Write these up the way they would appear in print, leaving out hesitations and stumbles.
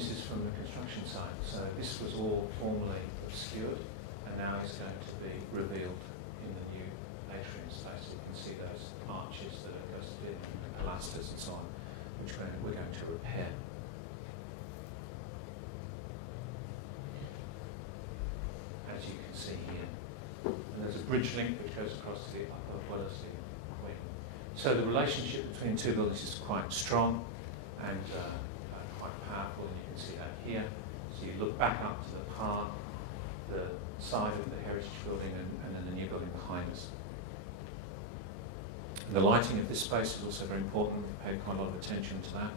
this is from the construction site. So this was all formerly obscured, and now is going to be revealed in the new atrium space. You can see those arches that are ghosted in, and pilasters and so on, which we're going to repair. As you can see here. And there's a bridge link which goes across to the upper Wellesley wing. So the relationship between the two buildings is quite strong and quite powerful, and you can see that here. So you look back up to the park, the side of the heritage building, and then the new building behind us. And the lighting of this space is also very important. We've paid quite a lot of attention to that.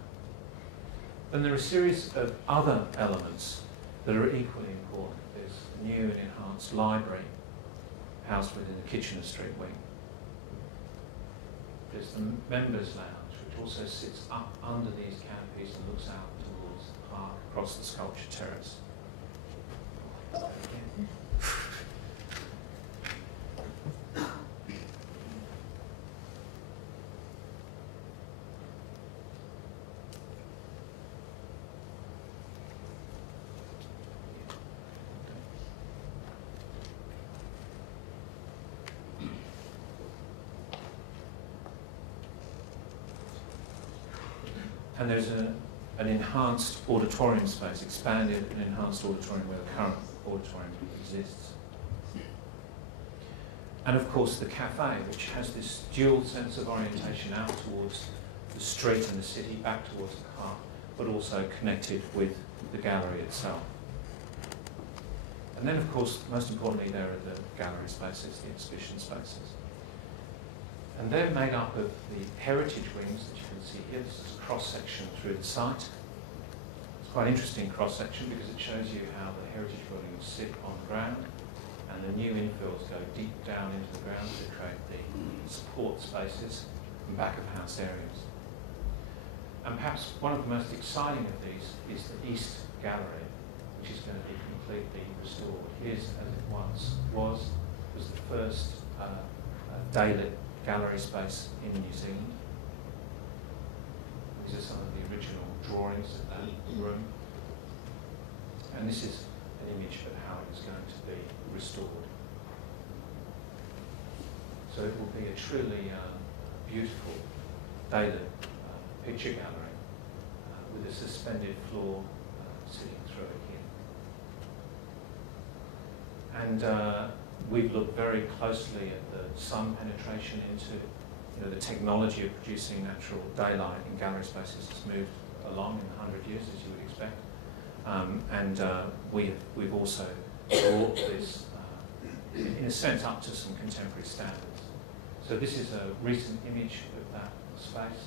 Then there are a series of other elements that are equally important. There's a new and enhanced library housed within the Kitchener Street wing. There's the members' lounge, which also sits up under these canopies and looks out towards the park across the sculpture terrace. And there's an enhanced auditorium space, expanded and enhanced auditorium where the current auditorium exists. And of course the cafe, which has this dual sense of orientation out towards the street and the city, back towards the car, but also connected with the gallery itself. And then of course, most importantly, there are the gallery spaces, the exhibition spaces. And they're made up of the heritage wings that you can see here. This is a cross-section through the site. It's quite an interesting cross-section because it shows you how the heritage buildings sit on the ground and the new infills go deep down into the ground to create the support spaces and back-of-house areas. And perhaps one of the most exciting of these is the East Gallery, which is going to be completely restored. Here's as it once was the first daylit gallery space in New Zealand. These are some of the original drawings of that room. And this is an image of how it is going to be restored. So it will be a truly beautiful daylit picture gallery with a suspended floor sitting through it here. And we've looked very closely at the sun penetration into the technology of producing natural daylight in gallery spaces has moved along in 100 years, as you would expect. We've also brought this, in a sense, up to some contemporary standards. So this is a recent image of that space.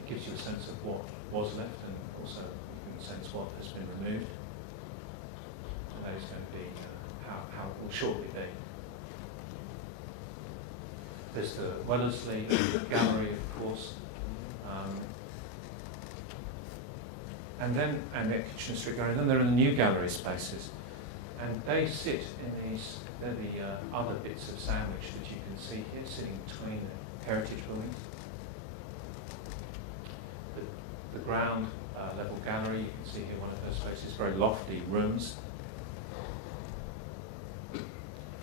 It gives you a sense of what was left and also in a sense what has been removed. And that is going to be how it will shortly be. There's the Wellesley Gallery, of course, and the Kitchener Street Gallery. Then there are the new gallery spaces, and they sit in these. They're the other bits of sandwich that you can see here, sitting between the heritage buildings. The ground level gallery, you can see here one of those spaces, very lofty rooms.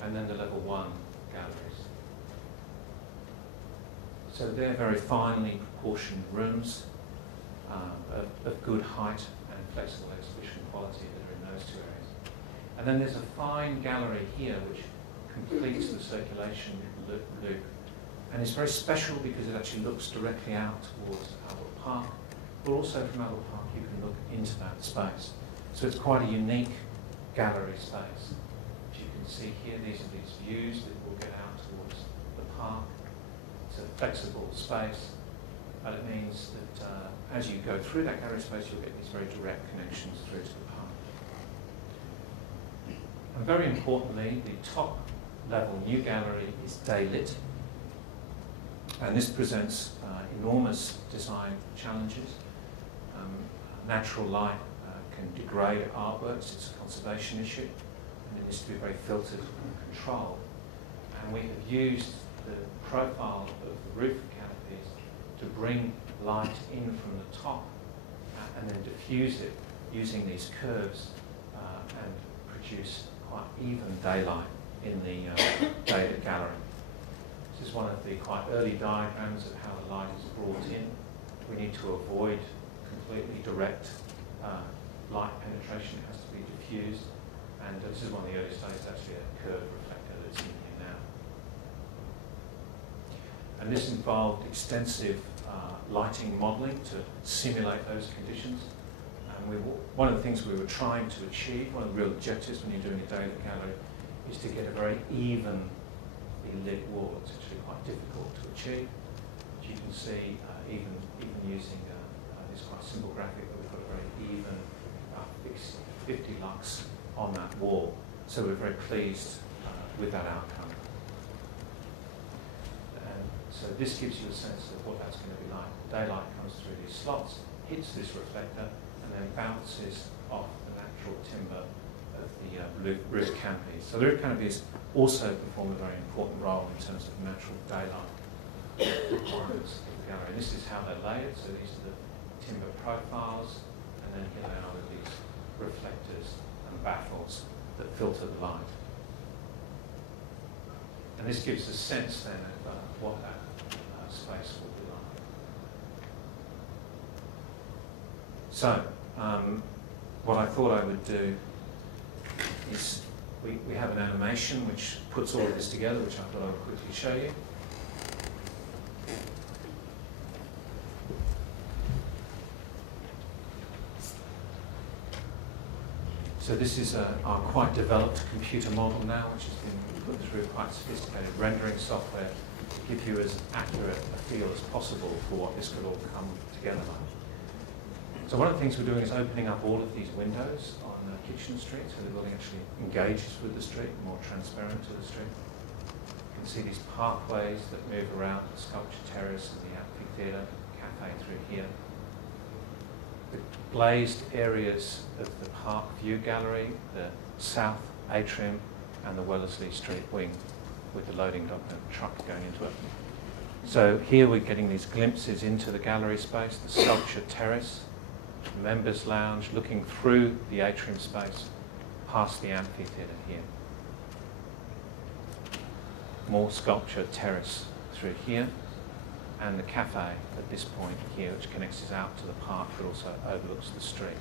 And then the level 1 galleries. So they're very finely proportioned rooms of good height and flexible exhibition quality that are in those two areas. And then there's a fine gallery here which completes the circulation loop. And it's very special because it actually looks directly out towards Albert Park, but also from Albert Park you can look into that space. So it's quite a unique gallery space. See here, these are these views that will get out towards the park. It's a flexible space, but it means that as you go through that gallery space, you'll get these very direct connections through to the park. And very importantly, the top level new gallery is daylit, and this presents enormous design challenges. Natural light can degrade artworks, it's a conservation issue. It needs to be very filtered and controlled. And we have used the profile of the roof canopies to bring light in from the top and then diffuse it using these curves and produce quite even daylight in the data gallery. This is one of the quite early diagrams of how the light is brought in. We need to avoid completely direct light penetration. It has to be diffused, and this is one of the early studies, actually a curved reflector that's in here now. And this involved extensive lighting modelling to simulate those conditions. And one of the things we were trying to achieve, one of the real objectives when you're doing a data gallery, is to get a very evenly lit wall. It's actually quite difficult to achieve. As you can see, even using this quite simple graphic, we've got a very even fixed 50 lux on that wall. So we're very pleased with that outcome. And so this gives you a sense of what that's going to be like. Daylight comes through these slots, hits this reflector, and then bounces off the natural timber of the roof canopy. So the roof canopies also perform a very important role in terms of natural daylight requirements of the gallery. And this is how they're layered. So these are the timber profiles, and then here they are with these reflectors and baffles that filter the light. And this gives a sense then of what that space will be like. So, what I thought I would do is we have an animation which puts all of this together, which I thought I would quickly show you. So this is our quite developed computer model now, which has been put through quite sophisticated rendering software to give you as accurate a feel as possible for what this could all come together like. So one of the things we're doing is opening up all of these windows on Kitchen Street, so the building actually engages with the street, more transparent to the street. You can see these pathways that move around the sculpture terrace and the amphitheatre cafe through here. The glazed areas of the Park View Gallery, the South Atrium and the Wellesley Street wing with the loading dock and truck going into it. So here we're getting these glimpses into the gallery space, the sculpture terrace, the members' lounge, looking through the atrium space, past the amphitheatre here. More sculpture terrace through here, and the cafe at this point here, which connects us out to the park but also overlooks the street.